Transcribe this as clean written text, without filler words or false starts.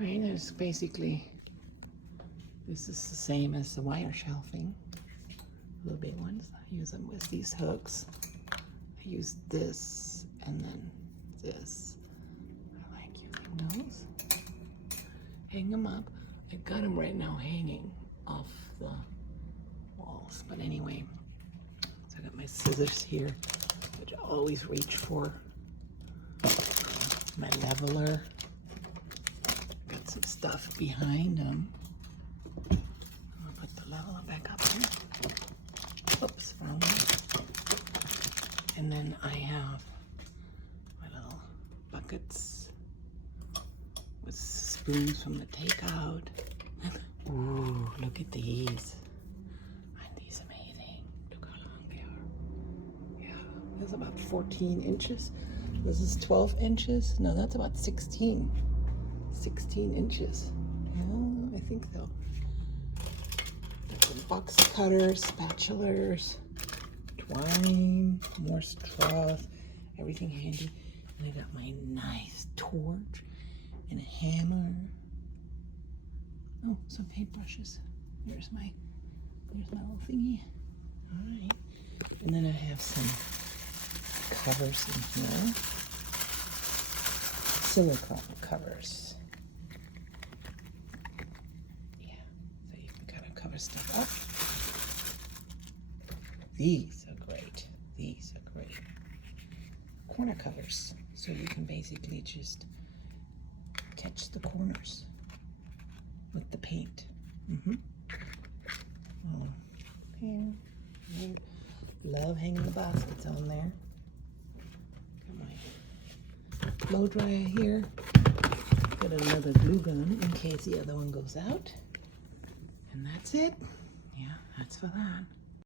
Right, there's basically, this is the same as the wire shelving. Little big ones. I use them with these hooks. I use this and then this. I like using those. Hang them up. I got them right now hanging off the walls. But anyway, so I got my scissors here, which I always reach for. My leveler. Got some stuff behind them. I'm gonna put the leveler back up here. Oops, wrong one. And then I have my little buckets with spoons from the takeout. Ooh, look at these. Aren't these amazing? Look how long they are. Yeah, that's about 14 inches. This is 12 inches. No, that's about 16. 16 inches. Yeah, I think so. Some box cutters, spatulas, twine, more straws, everything handy. And I got my nice torch and a hammer. Oh, some paintbrushes. Here's my little thingy. All right. And then I have some covers in here. Silicone covers. Yeah, so you can kind of cover stuff up. These are great. These are great. Corner covers. So you can basically just catch the corners with the paint. Love hanging the baskets on there. Got my blow dryer here. Got another glue gun in case the other one goes out. And that's it. Yeah, that's for that.